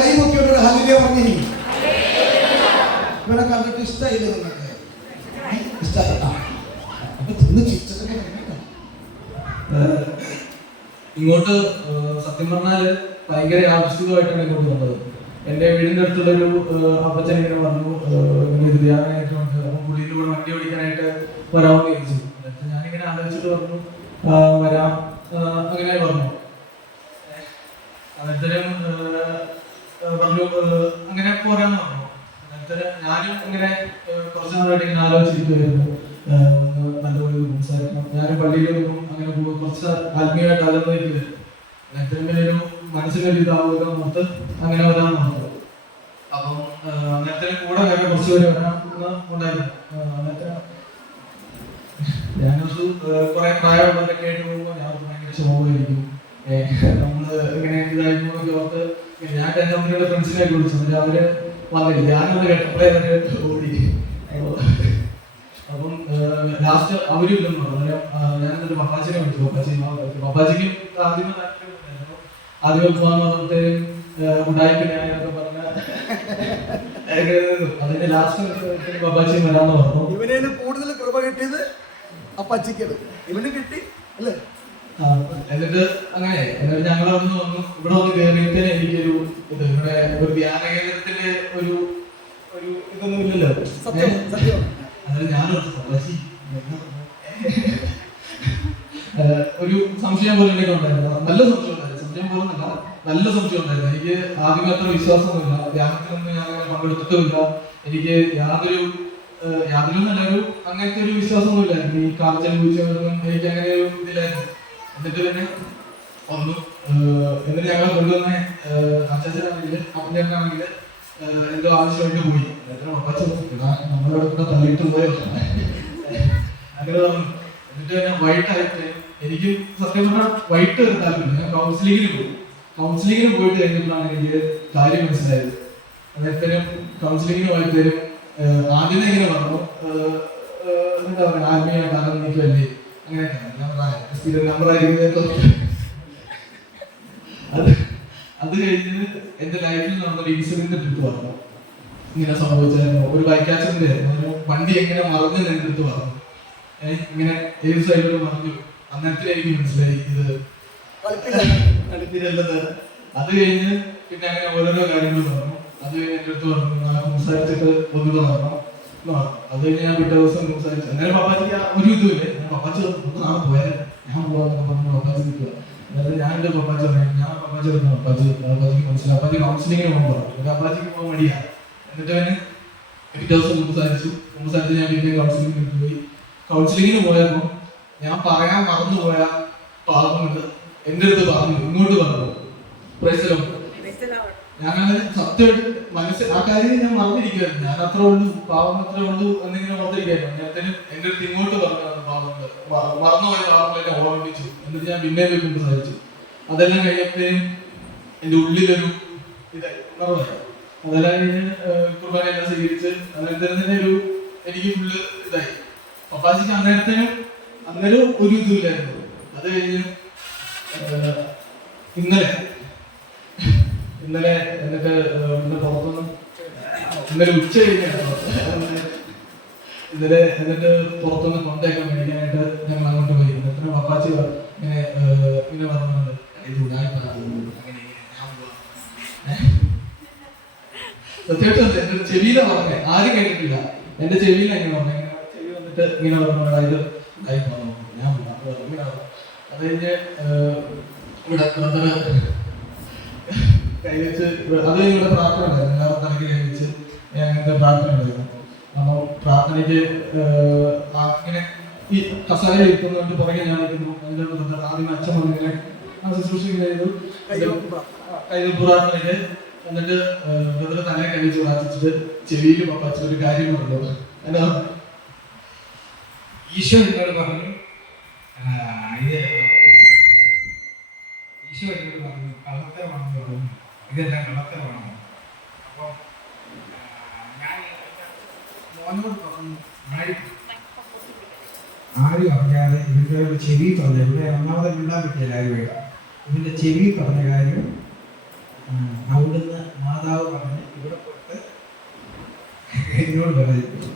കൈ നോക്കിയോട് ഹല്ലേലൂയ പറഞ്ഞേ. ഇവനെ കണ്ടിട്ട് ഇഷ്ടമായില്ല നിങ്ങൾക്ക്? ഇഷ്ടമായി. അപ്പൊ തിന്ന് ചിരിച്ചതൊക്കെ ഇങ്ങോട്ട് സത്യം പറഞ്ഞാല് ഭയങ്കര യാദൃശ്ചികമായിട്ടാണ് ഇങ്ങോട്ട് വന്നത്. എൻ്റെ വീടിൻ്റെ അടുത്തുള്ളൊരു അപ്പച്ചൻ ഇങ്ങനെ വന്നു, ഇങ്ങനെ ഇത് ധ്യാനമായിട്ടുണ്ട്, അപ്പം പുള്ളിയുടെ കൂടെ വണ്ടി ഓടിക്കാനായിട്ട് വരാമെന്ന് ചോദിച്ചു. എന്നിട്ട് ഞാനിങ്ങനെ ആലോചിച്ചിട്ട് പറഞ്ഞു വരാം, അങ്ങനെ പറഞ്ഞു. അനന്തരം പറഞ്ഞു അങ്ങനെ പോരാന്ന് പറഞ്ഞു. അനന്തരം ഞാനും ഇങ്ങനെ കുറച്ച് നാളായിട്ട് ഇങ്ങനെ ആലോചിച്ചിരിക്കുമായിരുന്നു, നല്ലപോലെ സംസാരിക്കണം. ഞാനും പള്ളിയിലൊന്നും അങ്ങനെ കുറച്ച് ആത്മീയമായിട്ട് അകന്നിരിക്കുന്നത്. അനന്തരം ഇങ്ങനെ ഒരു മനസ്സിലൊരു ഇതാവുക നോർത്ത് അങ്ങനെ വരാമെന്ന് പറഞ്ഞു. അപ്പം അനന്തരം കൂടെ വേറെ കുറച്ച് പേര് വരാനുണ്ടായിരുന്നു. അനന്തരം ഞാനൊരു കുറെ പ്രായമുള്ളവരൊക്കെ ആയിട്ട് പോകുമ്പോൾ ഞാൻ ഭയങ്കര ശോഭമായിരിക്കും. നമ്മള് ഇങ്ങനെ ഇതായിരുന്നു ഓർത്ത് ഞാൻ എൻ്റെ കമ്പനിയുടെ ഫ്രണ്ട്സിനെയൊക്കെ വിളിച്ചു. എന്നിട്ട് അവര് വന്നില്ല. ഞാനൊന്ന് കേട്ടപ്പോഴേ അവര് ഓടി. അപ്പം ലാസ്റ്റ് അവരും ഇല്ലെന്ന് പറഞ്ഞു. ഞാൻ എന്നിട്ട് പപ്പാച്ചിനെ വിളിച്ചു. പപ്പാച്ചിക്കും ആദ്യമേ പോകാന്ന് പറഞ്ഞിട്ട് ഉണ്ടായിപ്പിന്നൊക്കെ പറഞ്ഞ അതിന്റെ ലാസ്റ്റ് പപ്പാച്ചി വരാന്ന് പറഞ്ഞു. ഇവനെ കൂടുതൽ കൃപ കിട്ടിയത് അപ്പച്ചിക്കത്, ഇവന് കിട്ടി അല്ലേ? എന്നിട്ട് അങ്ങനെ എന്നിട്ട് ഞങ്ങൾ അവിടുന്ന് വന്നു. ഇവിടെ വന്ന് കയറിയതിന് എനിക്കൊരു ഇത് ഇവിടെ ഒരു ധ്യാന കേന്ദ്രത്തിന്റെ ഒരു ഒരു ഇതൊന്നും ഇല്ലല്ലോ. അതായത് ഞാനൊരു ഒരു സംശയം പോലെ എനിക്ക് ഉണ്ടായിരുന്നു. നല്ല സംശയം ഉണ്ടായിരുന്നു. സംശയം പോലെ നല്ല സംശയം ഉണ്ടായിരുന്നു. എനിക്ക് ആദ്യം അത്ര വിശ്വാസമൊന്നുമില്ല. ധ്യാനത്തിനൊന്നും ഞാൻ അങ്ങനെ പങ്കെടുത്തിട്ടുമില്ല. എനിക്ക് യാതൊരു നല്ലൊരു അങ്ങനത്തെ ഒരു വിശ്വാസമൊന്നുമില്ലായിരുന്നു. ഈ കാർച്ചൽ പൂച്ചയൊന്നും എനിക്ക് അങ്ങനെ ഒരു ഇതിലായിരുന്നു. എന്നിട്ട് പിന്നെ വന്നു. എന്നിട്ട് ഞങ്ങൾ കൊണ്ടുവന്ന അച്ഛനാണെങ്കിൽ അപ്പനാണെങ്കിൽ എന്തോ ആവശ്യമായിട്ട് പോയി. നമ്മളവിടെ കൂടെ തള്ളിയിട്ട് പോയോ അങ്ങനെ പറഞ്ഞു. എന്നിട്ട് ഞാൻ വൈകിട്ടായിട്ട് എനിക്ക് സത്യം പറഞ്ഞാൽ വൈകിട്ട് താല്പര്യം. ഞാൻ കൗൺസിലിങ്ങിന് പോയിട്ട് കഴിഞ്ഞപ്പോഴാണ് എനിക്ക് കാര്യം മനസ്സിലായത്. അന്നേരത്തേനും കൗൺസിലിങ്ങിന് പോയപ്പോഴും ആദ്യമേ ഇങ്ങനെ പറഞ്ഞു, എന്താ പറയുക, ആത്മീയമായിട്ട് ആരംഭിക്കുമല്ലേ അങ്ങനെയൊക്കെ നമ്പറായിരിക്കും. അത് കഴിഞ്ഞ് എന്റെ ലൈഫിൽ നടന്നൊരു ഇൻസിഡന്റ് ട്രിപ്പ് പറഞ്ഞു. ഇങ്ങനെ സംഭവിച്ചായിരുന്നു. ഒരു ബൈക്ക് ആക്സിഡന്റ് ആയിരുന്നു. വണ്ടി എങ്ങനെ മറഞ്ഞു എന്റെ അടുത്ത് പറഞ്ഞു. ഇങ്ങനെ ഏത് സൈഡിലും മറിഞ്ഞു. അന്നേരത്തിൽ എനിക്ക് മനസ്സിലായി ഇത് കളിപ്പില്ലത്. അത് കഴിഞ്ഞ് പിന്നെ അങ്ങനെ ഓരോരോ കാര്യങ്ങൾ പറഞ്ഞു. അത് കഴിഞ്ഞ് എന്റെ അടുത്ത് പറഞ്ഞു സംസാരിച്ചിട്ട് ഒന്നുകൂടെ പറഞ്ഞു. അത് കഴിഞ്ഞ് ഞാൻ പിറ്റേ ദിവസം സംസാരിച്ചു. അങ്ങനെ പപ്പാച്ചിക്ക് ഒരു ഇതുമില്ലേ. ഞാൻ പപ്പാച്ചി നാളെ പോയാൽ ഞാൻ പോകാന്നൊക്കെ പറഞ്ഞു പപ്പാച്ചി നിൽക്കുക. അതായത് ഞാൻ എൻ്റെ പപ്പാച്ചി പറഞ്ഞു. ഞാൻ പപ്പാച്ചി പറഞ്ഞു പപ്പാച്ചിക്ക് മനസ്സിലായി. പപ്പാച്ചി കൗൺസിലിങ്ങിന് പോകാൻ പറഞ്ഞു. പപ്പാച്ചിക്ക് പോകാൻ മടിയാണ്. എന്നിട്ട് പിന്നെ പിറ്റേ ദിവസം സംസാരിച്ച് ഞാൻ പിന്നെ കൗൺസിലിങ്ങിന് പോയി. കൗൺസിലിങ്ങിന് പോയപ്പോൾ ഞാൻ പറയാൻ മറന്നുപോയ പാവമുണ്ട് എൻ്റെ അടുത്ത് പറഞ്ഞു, ഇങ്ങോട്ട് പറഞ്ഞു. ഞാനങ്ങനെ സത്യമായിട്ട് ആ കാര്യം ഞാൻ മറന്നിരിക്കുകയായിരുന്നു. ഞാൻ അത്ര ഉള്ളൂ, പാവം അത്ര ഉള്ളൂ എന്നിങ്ങനെ ഓർത്തിരിക്കുകയായിരുന്നു. നേരത്തേനും എൻ്റെ അടുത്ത് ഇങ്ങോട്ട് പറഞ്ഞു പാവമുണ്ട്, മറന്നുപോയ പാവങ്ങളെ ഓർമ്മിപ്പിച്ചു. എന്നിട്ട് ഞാൻ പിന്നെ പോയി സംസാരിച്ചു. അതെല്ലാം കഴിഞ്ഞപ്പോഴേയും എൻ്റെ ഉള്ളിലൊരു ഇതായി മറവായി. അതെല്ലാം കഴിഞ്ഞ് കുർബാനയെല്ലാം സ്വീകരിച്ച് അന്നേരത്തിന് ഒരു എനിക്ക് ഫുള്ള് ഇതായി. പപ്പാച്ചിക്ക് അന്നേരം ഒരു ഇതുമില്ലായിരുന്നു. അത് കഴിഞ്ഞ് ഇന്നലെ എന്നിട്ട് പുറത്തുനിന്ന് ഇന്നലെ ഉച്ച കഴിഞ്ഞാണ് എന്നിട്ട് പുറത്തുനിന്ന് കൊണ്ടേക്കാൻ മേടിക്കാനായിട്ട് ഞങ്ങൾ അങ്ങോട്ട് പോയി. എന്നിട്ട് പപ്പാച്ചി ഇങ്ങനെ പറഞ്ഞുകൊണ്ട് ഇത് അങ്ങനെ സത്യമായിട്ട് എന്റെ ചെവിയില പറഞ്ഞേ, ആരും കേട്ടിട്ടില്ല. എന്റെ ചെവിയിൽ എങ്ങനെ പറഞ്ഞു, ചെവി വന്നിട്ട് ഇങ്ങനെ പറഞ്ഞു ഇത് ആയി പറഞ്ഞു. ഞാൻ ഇങ്ങനെ അത് കഴിഞ്ഞ് ഇവിടെ കൈവച്ച് അത് ഇവിടെ പ്രാർത്ഥന ഉണ്ടായിരുന്നു. എല്ലാവരും തലയ്ക്ക് കൈവച്ച് അങ്ങനത്തെ പ്രാർത്ഥന ഉണ്ടായിരുന്നു. അപ്പോൾ പ്രാർത്ഥനയ്ക്ക് ഇങ്ങനെ ഈ കസാലയിൽ ഇരിക്കുന്നതുകൊണ്ട് പുറകെ ഞാൻ നിൽക്കുന്നു. അതിൻ്റെ ആദ്യം അച്ഛൻ വന്നിങ്ങനെ ശുശ്രൂഷ ചെയ്തു കൈകൾ പ്രാർത്ഥനയ്ക്ക്. എന്നിട്ട് ബ്രദർ തന്നെ കഴിച്ച് പ്രാർത്ഥിച്ചിട്ട് ചെവിയിൽ പപ്പാച്ചൊരു കാര്യം പറഞ്ഞു. എന്നാ ഈശോ എന്നോട് പറഞ്ഞു, ഈശോ എന്നോട് പറഞ്ഞു കള്ളത്തരമാണെന്ന് പറഞ്ഞു. ഇതെല്ലാം കള്ളത്തരമാണോ? അപ്പം ഞാൻ മോനോട് പറഞ്ഞു, ആരും അറിയാതെ ഇവരുടെ ചെവി പറഞ്ഞ, ഇവിടെ ഒന്നാമത് മിണ്ടാൻ പറ്റില്ല ആരുമായിട്ട്. ഇവന്റെ ചെവി പറഞ്ഞ കാര്യം അവിടുന്ന് മാതാവ് പറഞ്ഞ് ഇവിടെ പോയിട്ട് എന്നോട് പറഞ്ഞു